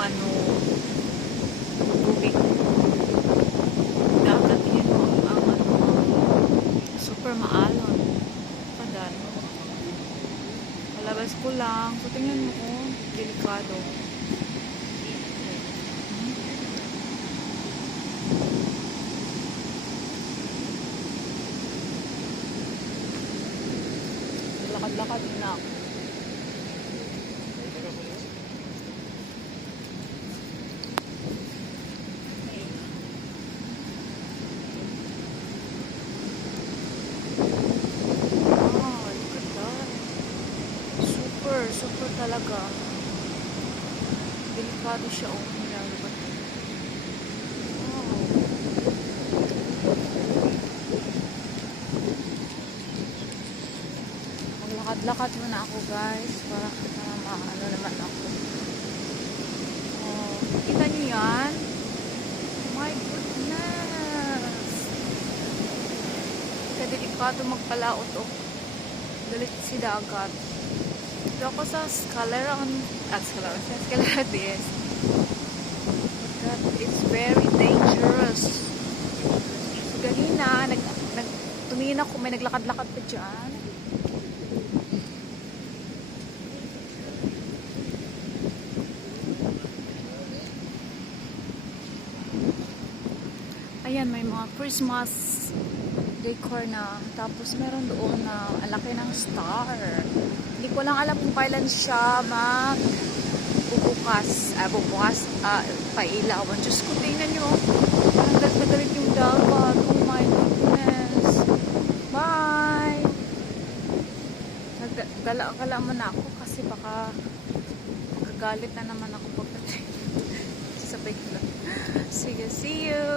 ano, tubig. Dagat yun ang ano, super maalon. Padan. Palabas ko lang. So, tingnan mo ko. Delikado. Lakad-lakad na ako. Super talaga. Delikado siya o nilalabat. Wow. Maglakad-lakad muna ako guys para maano naman ako. Oh, kita niyo yan? My goodness. Delikado magpalaot o. Galit si dagat. Dito ako sa Escalera but it's very dangerous. Ganina, tumingin ako, may naglakad-lakad pa dyan. Ayan, may mga Christmas decor na. Tapos meron doon na alaki ng star. Hindi ko lang alam kung kailan siya bubukas pailawan. Diyos ko, tingnan nyo. Parang galit yung dagat. Oh my goodness. Bye! Gala mo na ako kasi baka magagalit na naman ako pagdating. Sabay ko lang. Sige, see you!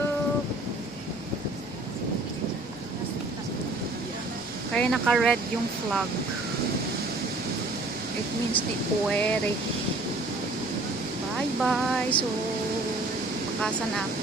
Kaya naka-red yung flag. It means di puwere. Bye-bye. So, makasa na ako.